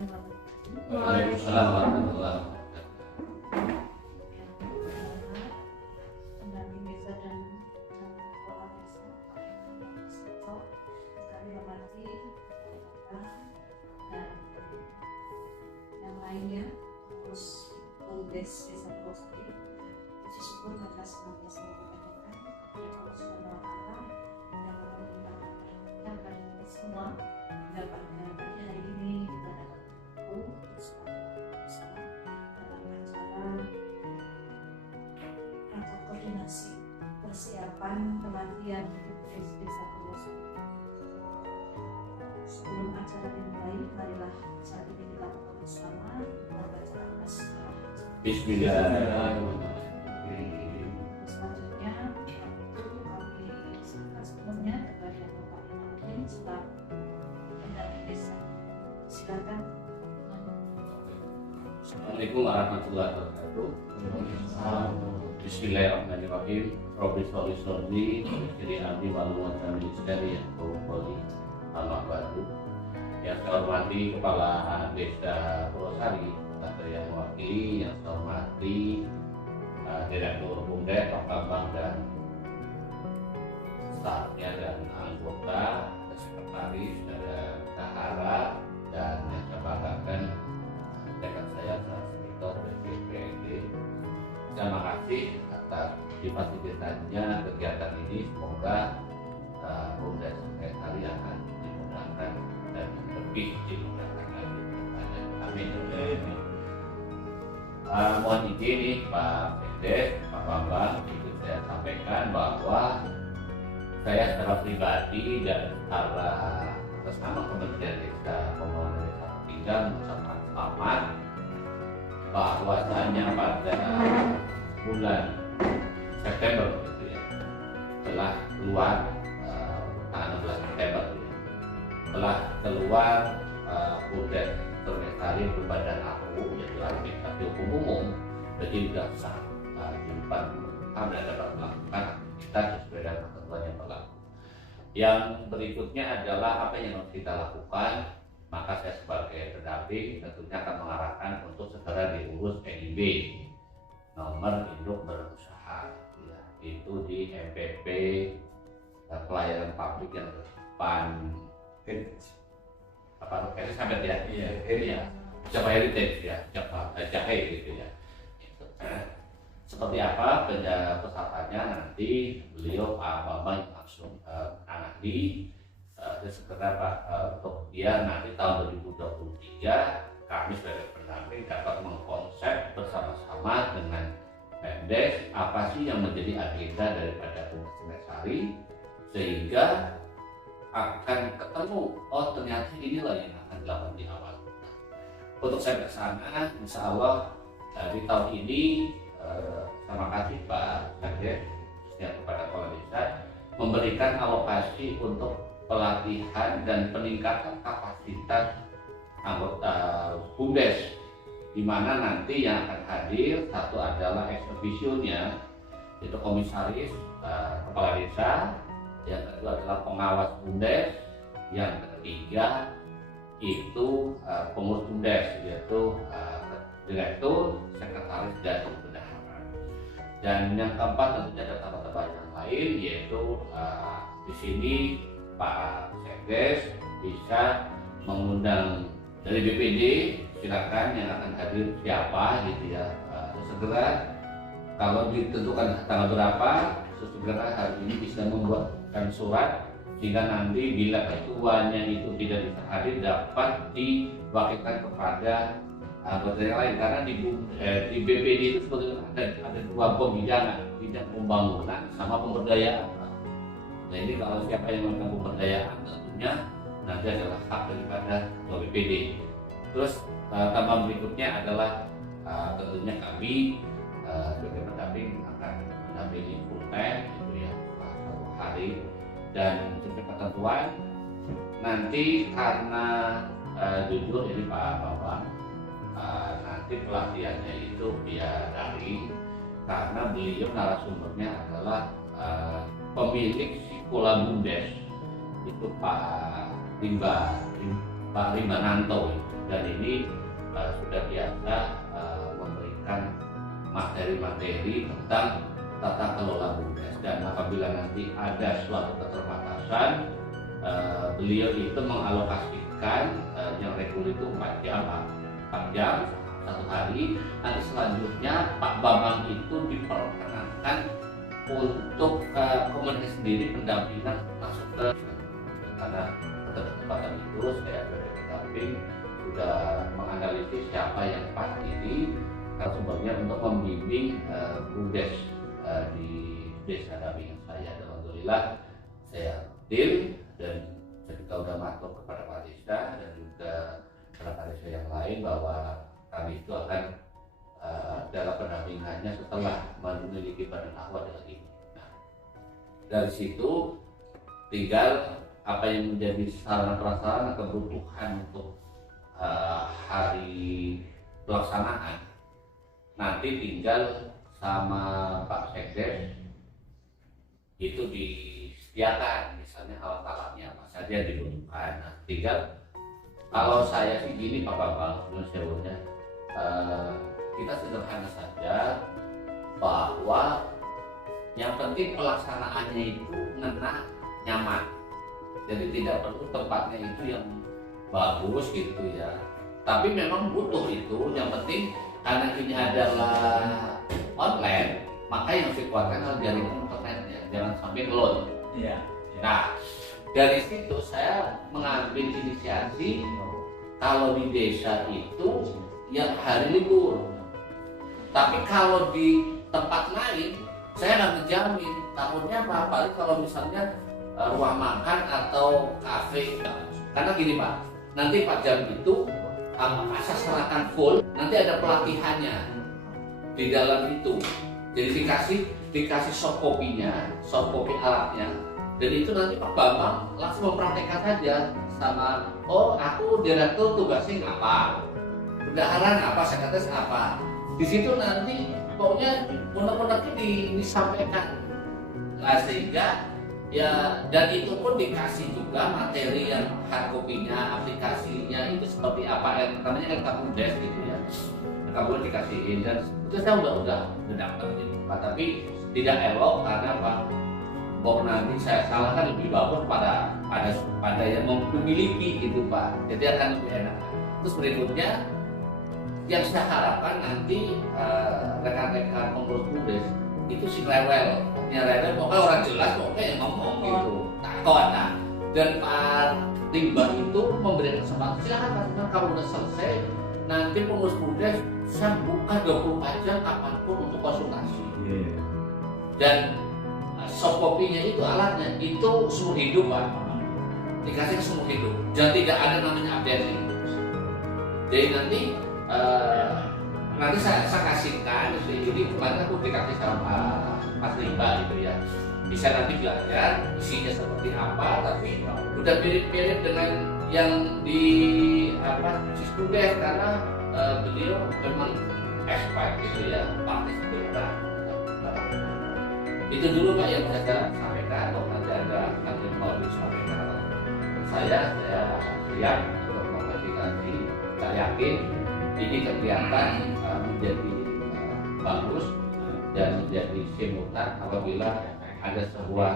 Waalaikumsalam warahmatullahi wabarakatuh. Pendamping desa dan kepala desa Pak Seto, kami hormati dan yang lainnya, terus Polres Desa Prosti, puji syukur atas senantiasa memperhatikan kepada Allah Subhanahu Wa Taala yang memudahkan dan kita semua hingga pada pagi hari ini kita dapat bersama dalam acara rapat koordinasi persiapan pelatihan Desa Prosti. Sebelum acara dimulai, marilah saat ini kita lakukan bersama membaca al-Basmalah. Bismillahirrahmanirrahim. Selanjutnya, itu kami silakan sebelumnya kepada Bapak Imamuddin selaku pendamping desa. Silakan. Assalamualaikum warahmatullahi wabarakatuh. Bismillahirrahmanirrahim. Rabbi sholli sholli wa abdi wa luwatan istari yang berkoli amal batu. Yang saya hormati Kepala Desa Purwosari atau yang mewakili, yang saya hormati Direktur Bumdes, Pak Bambang dan stafnya dan anggota, sekretaris, ada Kahara dan yang saya banggakan rekan saya Sektor BPPD. Terima kasih atas difasilitasinya kegiatan ini. Semoga Bumdes Sekretari akan dimudahkan dan lebih dimudahkan lagi. Amin. Mohon izin nih Pak Sekdes, Pak Bambang, itu saya sampaikan bahwa saya secara pribadi dan secara atas nama Kementerian Desa Pembangunan Desa Tertinggal mengucapkan selamat bahwasanya pada bulan September gitu ya, telah keluar tanggal 16 September gitu ya, telah keluar Bumdes Sekretari Badan Aku yang klarifikasi hukum umum, jadi tidak sah di depan kami dapat melakukan aktivitas sesuai dengan ketentuan yang berlaku. Yang berikutnya adalah apa yang harus kita lakukan. Maka saya sebagai pendamping tentunya akan mengarahkan untuk segera diurus NIB, nomor induk berusaha ya, itu di MPP pelayanan publik yang depan apa sampai ya, iya, Jawa Heritage ya, Jahe gitu ya. Seperti apa pesertanya nanti beliau Pak Bambang langsung menangani segera Pak, untuk dia nanti tahun 2023 kami sebagai pendamping dapat mengkonsep bersama-sama dengan Mendes apa sih yang menjadi agenda daripada Bumdes Sari, sehingga akan ketemu oh ternyata inilah yang akan dilakukan di awal. Untuk saya ke sana, insya Allah di tahun ini terima kasih Pak Sekdes kepada Kepala Desa memberikan alokasi untuk pelatihan dan peningkatan kapasitas anggota Bumdes, di mana nanti yang akan hadir satu adalah eksekusinya itu komisaris kepala desa, yang kedua adalah pengawas Bumdes, yang ketiga itu pengurus Bumdes yaitu direktur, sekretaris dan bendahara, dan yang keempat tentunya ada tambah-tambah yang lain yaitu di sini Pak Sekdes bisa mengundang dari BPD, silakan yang akan hadir siapa gitu ya, segera kalau ditentukan tanggal berapa segera hari ini bisa membuatkan surat sehingga nanti bila ketuanya itu tidak bisa hadir dapat diwakilkan kepada anggota yang lain, karena di BPD itu sebetulnya ada dua bidang pembangunan sama pemberdayaan. Nah ini kalau siapa yang melakukan pemberdayaan tentunya nanti adalah hak daripada BPD. Terus tambah berikutnya adalah tentunya kami sebagai pendamping akan mendampingi full time itu ya satu hari, dan sesuai ketentuan nanti karena jujur ini Pak Bambang nanti pelatihannya itu via daring karena beliau narasumbernya adalah pemilik Sekolah Bumdes itu Pak Rimbananto dan ini sudah biasa memberikan materi-materi tentang tata kelola BUMDes, dan apabila nanti ada suatu keterbatasan, beliau itu mengalokasikan yang reguler itu 4 jam satu hari. Nanti selanjutnya Pak Bambang itu diperkenankan untuk komunikasi sendiri pendampingan masuk ke, karena ketepatan itu saya sebagai pendamping sudah menganalisis siapa yang pas ini sumbernya untuk membimbing BUMDes di desa dampingan saya. Dan alhamdulillah saya tim dan ketika sudah masuk kepada Pak Desa dan juga rekan desa yang lain bahwa kami itu akan dalam pendampingannya setelah memiliki badan akhwat dengan ini. Nah, dari situ tinggal apa yang menjadi sarana prasarana kebutuhan untuk hari pelaksanaan, nanti tinggal sama Pak Sekdes itu disediakan, misalnya alat-alatnya apa saja yang dibutuhkan. Nah, tinggal kalau saya sih gini Pak Bambang, sebenarnya kita sederhana saja bahwa yang penting pelaksanaannya itu ngena, nyaman. Jadi tidak perlu tempatnya itu yang bagus gitu ya. Tapi memang butuh itu, yang penting karena ini adalah online, maka yang harus dikuatkan adalah jaringan internetnya, jangan sampai load. Iya. Nah, dari situ saya mengambil inisiasi kalau di desa itu yang hari libur. Tapi kalau di tempat lain, saya nggak menjamin. Takutnya apa? Apalagi kalau misalnya ruang makan atau kafe. Karena gini Pak, nanti 4 jam itu saya serahkan full, nanti ada pelatihannya di dalam itu. Jadi dikasih soft copy-nya, soft copy alatnya, dan itu nanti Pak Bambang langsung mempraktekkan saja sama, oh aku direktur tugasnya apa, bendaharaan apa, sekretaris apa. Di situ nanti pokoknya undang-undangnya disampaikan. Nah, sehingga ya, dan itu pun dikasih juga materi yang hard copy-nya, aplikasinya itu seperti apa, yang namanya LKBUMDes gitu ya. LKBUMDes dikasihin, dan itu saya udah daftar gitu Pak. Tapi tidak elok karena Pak Bok nanti saya salahkan lebih bagus pada yang memiliki gitu Pak. Jadi akan lebih enak. Terus berikutnya yang saya harapkan nanti rekan-rekan pengurus BUMDes itu si rewel, pokoknya orang jelas pokoknya yang ngomong gitu, takut. Nah, dan Pak Limbah itu memberikan kesempatan, silakan Pak Limbah kalau udah selesai nanti pengurus BUMDes saya buka 24 jam kapanpun untuk konsultasi. Dan soft copy-nya itu alatnya itu seumur hidup Pak, dikasih seumur hidup, jadi tidak ada namanya update. Jadi nanti saya kasihkan, jadi kemarin aku dikasih sama Mas Limba gitu ya, bisa nanti belajar isinya seperti apa, tapi udah mirip-mirip dengan yang di Sisbudes, karena beliau memang expert gitu ya, partisipatif. Itu dulu Pak yang bisa saya sampaikan. Kalau nanti ada yang mau disampaikan saya siap untuk mengklarifikasi. Saya yakin ini kegiatan menjadi bagus dan menjadi simultan apabila ada sebuah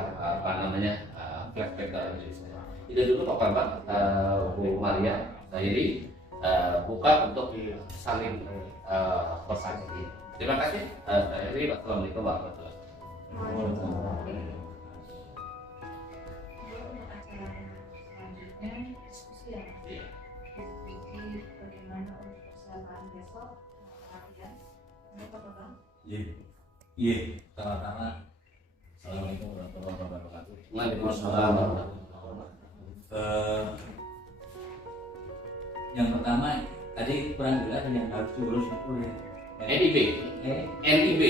flashback dalam diri saya. Itu dulu Pak Bambang, Bu Maria, Zahiri, buka untuk saling bertanya. Terima kasih. Zahiri, wassalamualaikum warahmatullahi wabarakatuh. Selanjutnya diskusi ya. Diskusi bagaimana untuk persiapan besok latihan. Apa Bang? Iya. Sama-sama. Assalamualaikum warahmatullahi wabarakatuh. Waalaikumsalam warahmatullahi wabarakatuh. Yang pertama tadi kurang jelas yang harus diurus itu ya. NIB, NIB,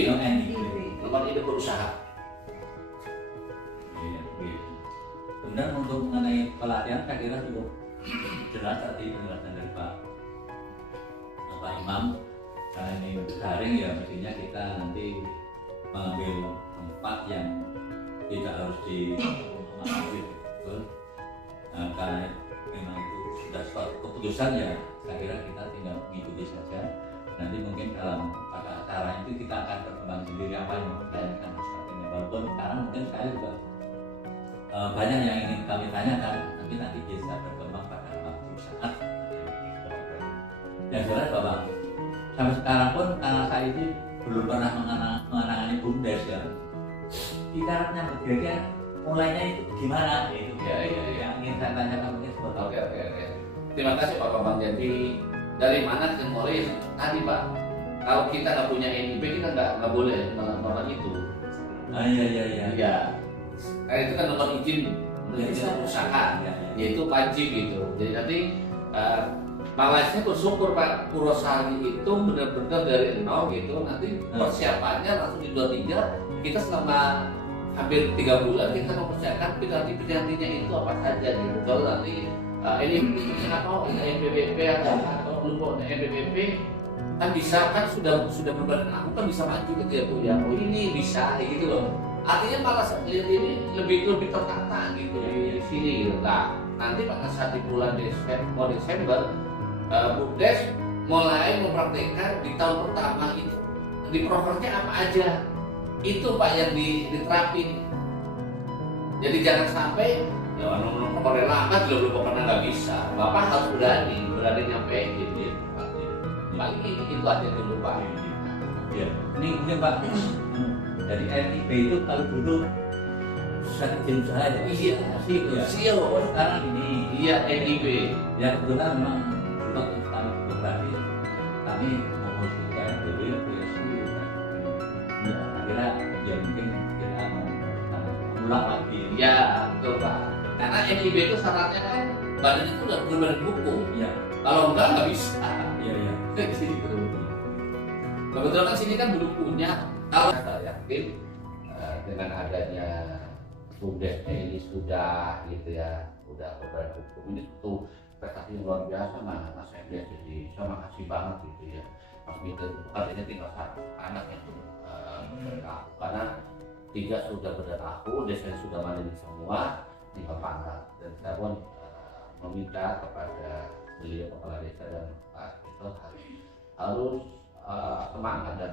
nomor induk berusaha. Kemudian untuk mengenai pelatihan saya kira cukup jelas tadi penjelasan dari Pak Imam. Karena ini daring ya, mestinya kita nanti mengambil tempat yang tidak harus di karena memang itu sudah suatu keputusan keputusan ya saya kira kita tinggal mengikuti saja. Nanti mungkin dalam pada acara itu kita akan berkembang sendiri apa yang mau ditanyakan sebagainya. Walaupun sekarang mungkin saya juga banyak yang ingin kami tanyakan, tapi nanti bisa berkembang pada waktu saat. Yang jelas bahwa sampai sekarang pun karena saya ini belum pernah menangani BUMDes ya. Ibaratnya berbeda, mulainya itu gimana? Itu yang ingin saya tanyakan mungkin seperti itu. Oke. Terima kasih Pak Bambang. Jadi dari mana kita mulai tadi Pak? Kalau kita nggak punya NIB kita nggak boleh melakukan itu. Iya. Ya, karena itu kan nomor izin usaha, yaitu wajib gitu. Jadi nanti malah saya bersyukur Pak Purwosari itu benar-benar dari nol gitu. Nanti persiapannya langsung di 23 kita selama hampir 3 bulan kita mempersiapkan pidantinya itu apa saja gitu. Kalau nanti ini atau NPWP atau belum NPWP kan bisa kan sudah berbadan aku kan bisa maju gitu ya Bu ya. Oh ini bisa gitu loh. Artinya malah lihat ini lebih tertata gitu di sini gitu. Nah nanti pada saat di bulan Desember BUMDes mulai mempraktekkan di tahun pertama itu di prokernya apa aja itu Pak yang diterapin. Jadi jangan sampai ya nomor lama juga belum pernah nggak bisa. Bapak harus berani nyampein gitu. Paling itu aja dulu Pak. Ya, ini mungkin Pak. Dari NIB itu kalau dulu satu tim usaha ya. Iya, Sio. Sekarang ini iya NIB. Ya kebetulan memang untuk kami berarti kami memposisikan BBP ya akhirnya ya mungkin kita mau ulang lagi. Ya betul Pak. Karena NIB itu syaratnya kan badannya itu udah berbadan hukum. Ya. Kalau enggak nggak bisa. Iya. Kebetulan kan sini kan belum punya. Kalau saya yakin dengan adanya BUMDes ini sudah gitu ya, udah berbadan hukum ini suatu prestasi yang luar biasa Mas Hendra. Jadi saya makasih banget gitu ya. Mas Mita itu katanya tinggal satu anak yang berdaku karena 3 sudah berdaku, desanya sudah mandiri semua, tinggal pangkat. Dan saya pun meminta kepada beliau kepala desa dan Pak Kito harus semangat dan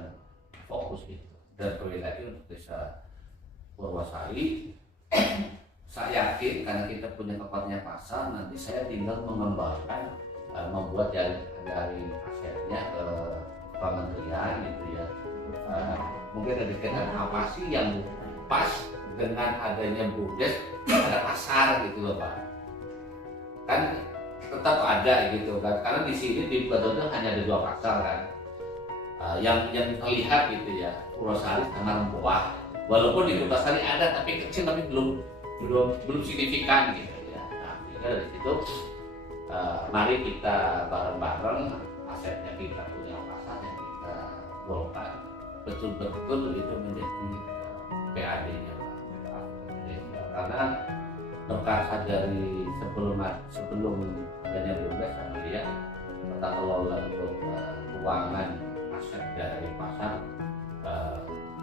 fokus gitu dan terlebih lagi untuk desa Purwosari. Saya yakin karena kita punya tempatnya pasar, nanti saya tinggal mengembangkan membuat dari asetnya ke kementerian gitu ya. Mungkin ada kegiatan apa sih yang pas dengan adanya BUMDes ada pasar gitu loh Pak. Kan tetap ada gitu kan, karena di sini di Batodo hanya ada 2 pasar kan, yang terlihat gitu ya, Purwosari sama Rempoah. Walaupun di Purwosari ada tapi kecil, tapi belum signifikan gitu ya. Nah, sehingga dari situ mari kita bareng-bareng asetnya kita punya pasar yang kita golkan betul-betul itu menjadi PAD-nya Pak. Karena berkaca dari sebelum adanya BUMDes saya lihat tata kelola untuk keuangan aset dari pasar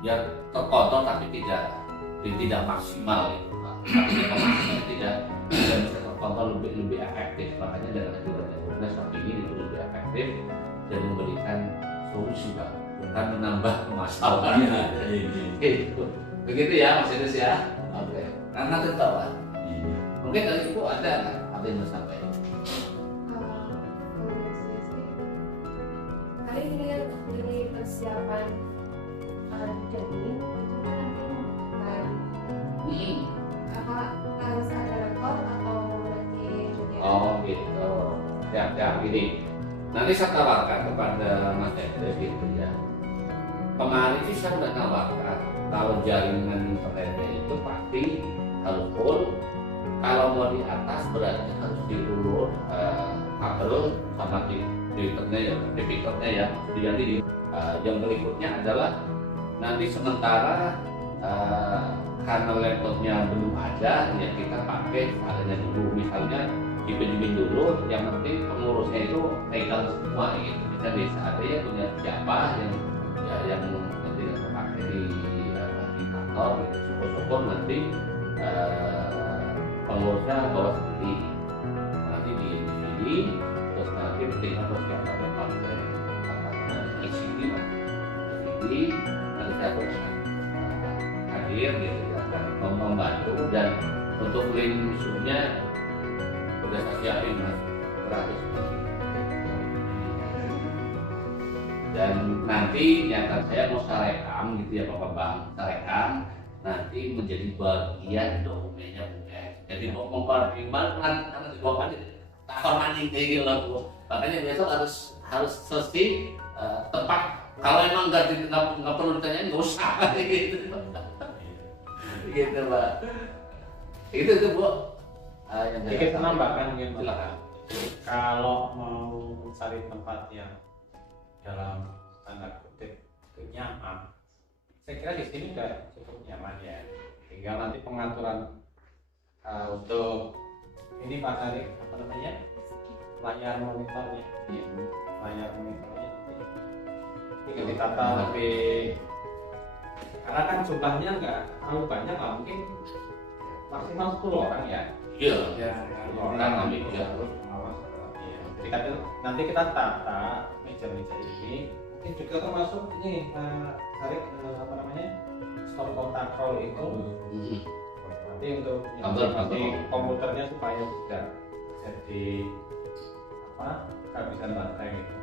ya terkontrol tapi tidak maksimal itu Pak. Artinya maksimal tidak bisa terkontrol lebih efektif. Makanya dengan adanya BUMDes saat ini itu lebih efektif dan memberikan solusi Pak, bukan menambah masalah. Gitu. Begitu ya Mas Idris ya. Oke. Karena tetap Pak. Mungkin dari Ibu ada nggak apa yang mau sampaikan? Hari ini kan jadi persiapan jamin itu kan nanti apa harus ada rekor atau berarti Oh gitu. Ya gini. Nanti saya tawarkan kepada Mas Hendra gitu ya. Kemarin sih saya udah tawarkan kalau jaringan internetnya itu pasti harus full. Kalau mau di atas berarti harus diulur kabel sama Twitternya ya, Twitternya ya, diganti di. Yang berikutnya adalah nanti sementara karena laptopnya belum ada, ya kita pakai adanya dulu, misalnya dipinjemin dulu, yang penting pengurusnya itu pegang semua gitu. Bisa desa ada ya punya siapa yang nanti terpakai di kantor gitu. Syukur-syukur nanti pengurusnya bawa sendiri, nanti di terus nanti tinggal persiapannya sampai ICD mas. Jadi nanti saya pun akan hadir gitu ya, akan membantu, dan untuk link Zoom-nya udah saya siapin mas, gratis. Dan nanti niatan saya mau saya rekam gitu ya Pak Bang, saya rekam nanti menjadi bagian dokumennya bukan. Jadi mau mempertimbangkan karena dibawa takon maning kayak gitu loh. Makanya besok harus selesai tepat. Kalau emang nggak perlu ditanyain nggak usah gitu. Gitu Pak. Itu Bu. Yang saya Sedikit menambahkan mungkin Pak. silakan. Kalau mau mencari tempat yang dalam tanda kutip nyaman, saya kira di sini sudah cukup nyaman ya. Tinggal nanti pengaturan untuk ini Pak Tarik, apa namanya, layar monitornya, layar monitornya ini ditata lebih, karena kan jumlahnya nggak terlalu banyak lah, mungkin maksimal 10 orang ya. Iya. Ya, Orang ambil ya. Nanti kita tata meja-meja ini juga termasuk ini tarik apa namanya, store contact roll itu nanti untuk di komputernya supaya tidak jadi apa kehabisan baterai gitu.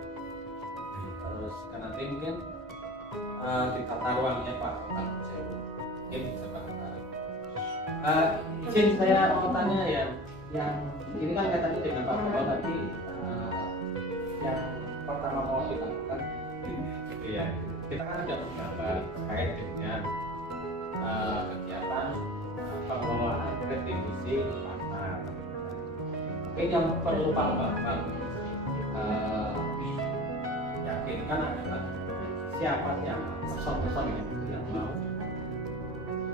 Terus kan nanti mungkin ditata ruangnya Pak, mungkin bisa Pak tarik. Izin saya mau tanya ya, yang ini kan katanya dengan Pak Bapak tadi yang pertama mau dilakukan gitu ya, kita kan sudah menggambar terkait dengan kegiatan pengelolaan retribusi pasar. Mungkin yang perlu Pak Bapak yakinkan adalah siapa yang person-person yang mau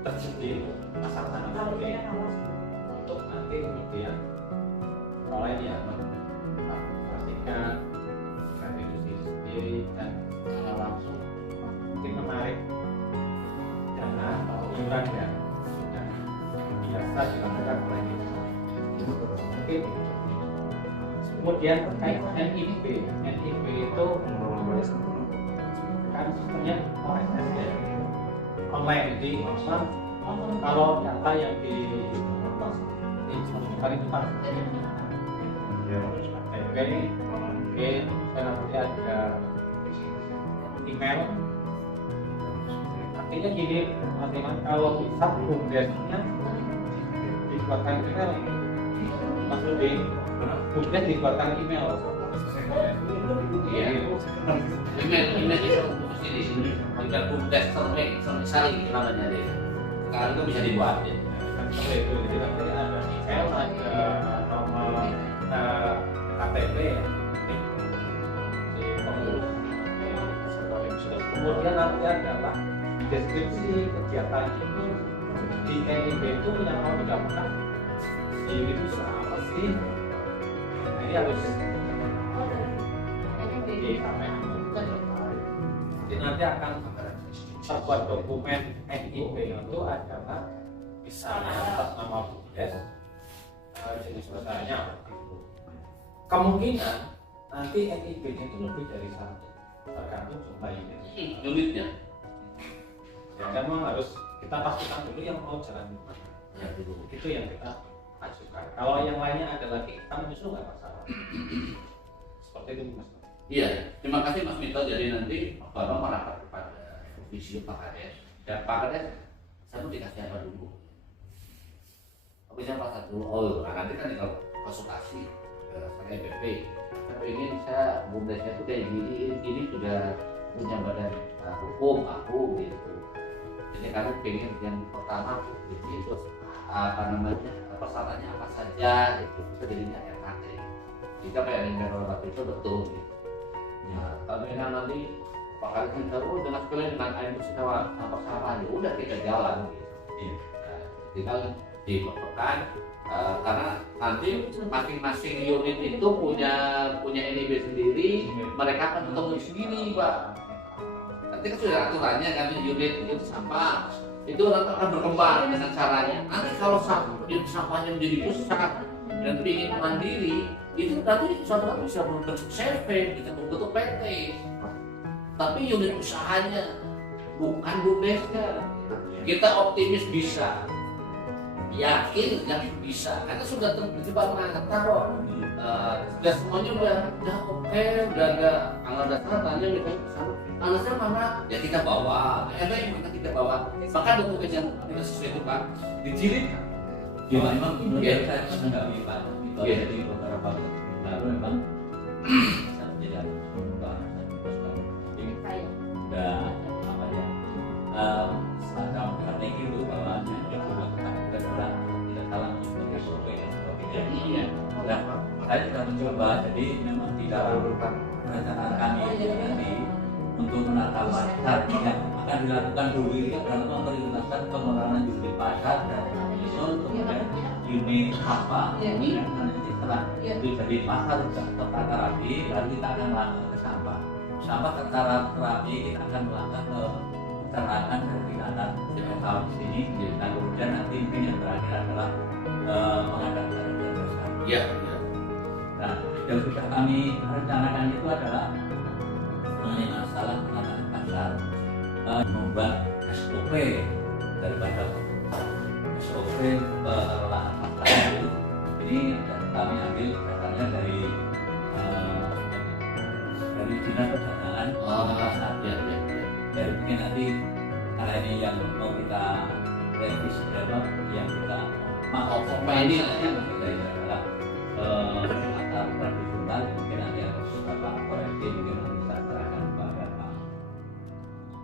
terjun pasar tanah milik untuk nanti kemudian mulai dia memperhatikan retribusi sendiri dan langsung mungkin menarik dana atau iuran yang sudah biasa dilakukan oleh kita. Mungkin kemudian terkait NIB itu kan sistemnya OSS ya, online, jadi kalau data yang diinstruksikan itu kan KTP, mungkin nanti ada email. Artinya gini teman-teman, kalau bisa BUMDes-nya dibuatkan email, maksudnya BUMDes dibuatkan email. Iya. Email itu mesti di sini. Juga BUMDes saling namanya deh. Sekarang itu bisa dibuat ya. Seperti itu, jadi nanti ada email, ada nomor KTP ya, di pengurus. Kemudian nanti ada apa? Deskripsi kegiatan itu di NIB itu yang mau dilakukan di itu apa sih? Ini harus jadi nanti akan terbuat dokumen NIB itu adalah misalnya atas nama BUMDes, jenis usahanya kemungkinan nanti NIB itu lebih dari satu, tergantung jumlah Unitnya. ya kan memang harus kita pastikan dulu yang mau jalan di mana. Ya dulu. Itu yang kita ajukan. Kalau yang lainnya ada lagi, kita menyusul nggak masalah. Seperti itu Mas. Iya, terima kasih Mas Mito. Jadi nanti Bapak merapat kepada visi Pak Kades. Dan Pak Kades, saya mau dikasih apa dulu? Bisa Pak satu. Oh, nah nanti kan kalau konsultasi sama EPP. Tapi ini saya BUMDesnya itu kayak gini. Ini sudah punya badan hukum aku gitu. Jadi kami pengen yang pertama itu apa namanya, persyaratannya apa saja itu jadinya RKT. Jika kayak yang waktu itu betul gitu. Ya, tapi nanti Pak Kades minta dengan sekalian dengan air bersih sama sampah ya udah kita jalan gitu. Iya. Tinggal dipetokan karena nanti masing-masing unit itu punya NIB sendiri, mereka akan ketemu sendiri Pak. Nanti kan sudah aturannya kan unit itu sampah itu akan berkembang dengan caranya. Nanti kalau unit sampahnya menjadi besar, dan ingin mandiri, itu nanti suatu saat bisa berbentuk CV, bisa berbentuk PT. Tapi unit usahanya bukan BUMDesnya. Kita optimis bisa, yakin yang bisa, karena sudah terjebak mata kok. Sudah semuanya udah oke, udah ada anggaran dasar, tanya gitu, anasnya mana? Ya kita bawa, mana kita bawa. Maka dokumen yang tidak sesuai itu Pak, dicilid. Ya memang menurut saya pernah nggak bisa. Jadi beberapa tahun lalu memang saya tidak udah apa ya semacam strategi itu bahwa kita orang tidak salah mengikuti SOP dan sebagainya. Nah, saya sudah mencoba, jadi memang tidak perencanaan kami nanti untuk menata pasar yang akan dilakukan dulu ini adalah memerintahkan pengelolaan unit pasar dan menyusun kemudian unit apa, kemudian nanti setelah itu jadi pasar sudah tertata rapi, lalu kita akan melakukan ke sampah tertata rapi, kita akan melakukan ke peternakan dan perikanan tahun di sini, dan kemudian nanti mungkin yang terakhir adalah mengadakan dasar. Iya. Nah, yang sudah kami rencanakan itu adalah mengenai masalah penataan pasar, membuat SOP daripada SOP pengelolaan pasar itu. Ini kami ambil dasarnya dari Dinas Perdagangan Pasar. Jadi mungkin nanti karena ini yang mau kita revisi berapa, yang kita mau ini adalah masalah tradisional, mungkin nanti ada beberapa koreksi, mungkin bisa serahkan kepada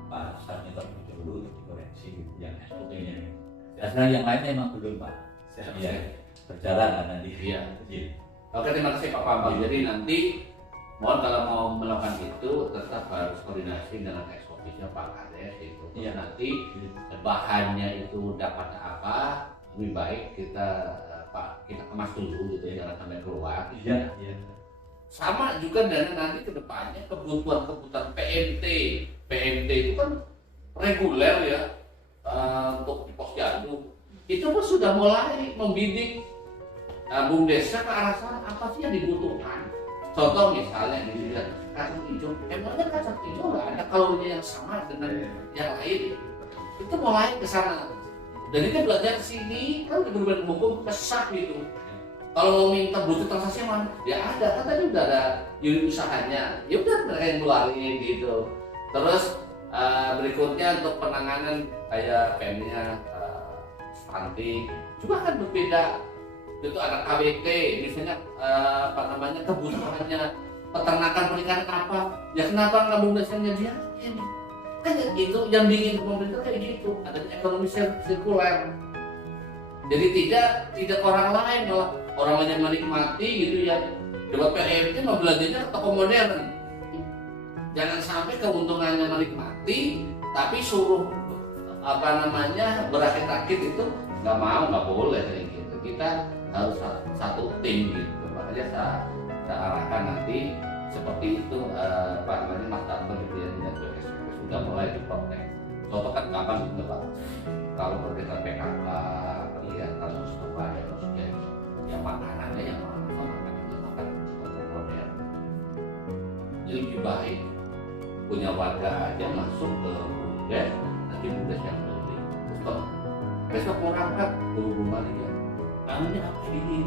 Pak Sarjito terlebih dahulu untuk dikoreksi yang SOP-nya. Dasar yang lainnya memang belum Pak. Ya, berjalan nanti. Iya. Oke, terima kasih Pak Bambang. Jadi nanti mohon kalau mau melakukan itu tetap harus koordinasi dengan SOP-nya Pak Kades itu. Iya. Nanti bahannya itu dapat apa, lebih baik kita kita kemas dulu gitu ya, jangan sampai keluar. Iya. Sama juga dengan nanti ke depannya kebutuhan PMT. PMT itu kan reguler ya, untuk di Posyandu. Itu pun sudah mulai membidik BUMDesnya ke arah sana, apa sih yang dibutuhkan. Contoh misalnya di kacang hijau, emangnya kacang hijau nggak ada kalorinya yang sama dengan yang lain. Itu mulai ke sana. Dan kita belajar ke sini kan di berbagai hukum kesah gitu. Kalau mau minta butuh transaksi mana? Ya ada, kan tadi udah ada unit usahanya. Ya udah mereka yang ngeluarin gitu. Terus berikutnya untuk penanganan kayak PM-nya stunting juga kan berbeda. Itu ada KWT, misalnya kebutuhannya peternakan perikanan apa? Ya kenapa nggak BUMDesnya diakin? Kan itu yang bikin pemerintah kayak gitu, ada ekonomi sirkuler. Jadi tidak orang lain, malah orang lain yang menikmati gitu ya. Coba PMT mau belanjanya ke toko modern. Jangan sampai keuntungannya menikmati, tapi suruh berakit-rakit itu nggak boleh kayak gitu. Kita harus satu tim gitu. Makanya saya arahkan nanti seperti itu Mas Tanto gitu ya, sudah mulai diprotek. Contoh kan kapan gitu Pak, kalau berkaitan PKK ya kalau semua ya maksudnya yang makanannya yang makan modern. Jadi lebih baik punya warga aja masuk ke BUMDes, nanti BUMDes yang beli. Terus besok mau rangkap buru balik ya. Kamunya apa ini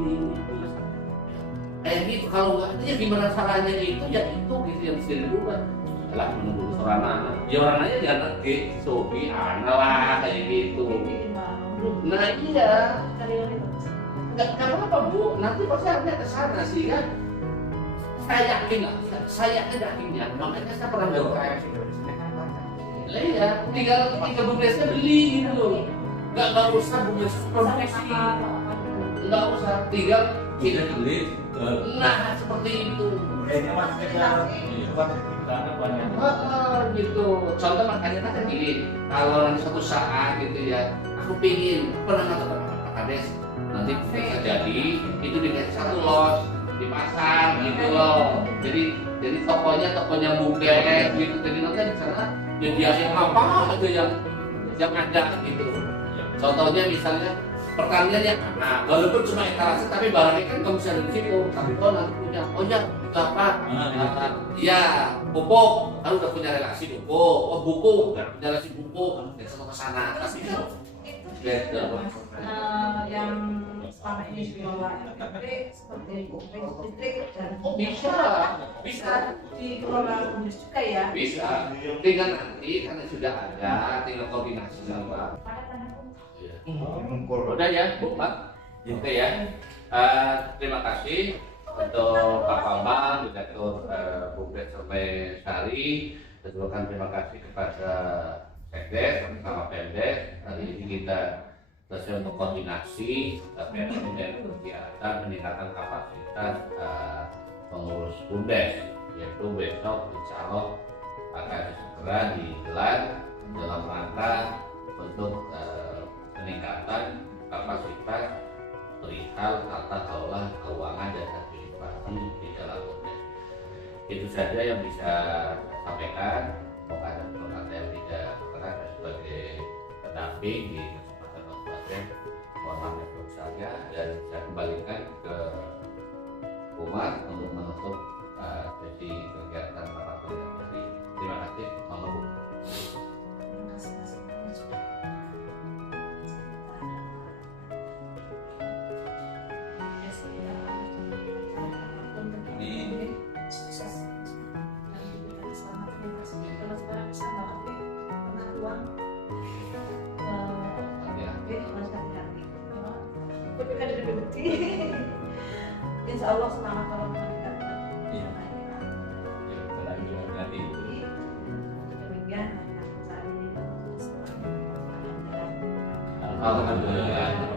kayak gitu. Kalau nggak ada ya gimana caranya itu ya itu gitu yang mesti dibuat. Setelah menunggu sorana, ya orangnya jangan ngerti sobi ana lah kayak gitu. Nah iya, nggak apa-apa Bu, nanti pasti arahnya ke sana sih kan. Saya yakin, makanya saya pernah berkaya. Iya, tinggal BUMDesnya beli gitu loh. Nggak usah BUMDes produksi, nggak usah, tinggal kita beli. Nah seperti itu. Ini maksudnya banyak. Gitu. Contoh makanya kan gini, kalau nanti suatu saat gitu ya, aku pingin pernah nonton Pak Kades, nanti bisa jadi itu dikasih satu lot dipasang gitu loh. Jadi tokonya BUMDes gitu. Jadi nanti di sana ya dia yang apa aja yang ada gitu. Contohnya misalnya pertanian yang anak, walaupun cuma etalase tapi barangnya kan kamu bisa ada di situ. Tapi kau nanti punya, oh ya apa? Iya, pupuk, kamu udah punya relasi pupuk, oh buku, udah punya relasi pupuk, dan semua ke sana. Tapi itu beda. Mas, yang selama ini dikelola RPP seperti listrik dan Oh bisa bisa dikelola Bumdes juga ya. bisa. Tinggal nanti karena sudah ada, tinggal koordinasi sama. Pada tanda kutip. Iya. Udah ya, Bu Mak. Oke ya. Terima kasih untuk Pak Bambang, Direktur Bumdes Survei Sari. Dan juga terima kasih kepada Sekdes bersama Pemdes. Hari ini kita selesai untuk koordinasi dan kegiatan peningkatan kapasitas pengurus Bumdes, yaitu besok insya Allah akan segera digelar dalam rangka untuk peningkatan kapasitas perihal tata kelola keuangan dan administrasi di dalam Bumdes. Itu saja yang bisa saya sampaikan. Semoga ada yang tidak berkenan sebagai pendamping di kesempatan kabupaten. Mohon maaf yang sebesarnya dan saya kembalikan ke Umar untuk menutup sesi kegiatan rapat koordinasi. Terima kasih. Mohon maaf. Terima kasih Mas. Sukses dan diberikan keselamatan yang pasti. Kalau sekarang bisa nggak aktif, pengakuan nanti. Tapi kan ada bukti. Insya Allah semangat kalau meningkat. Iya. Ya, berlagi hati. Demikian saat ini. Alhamdulillah.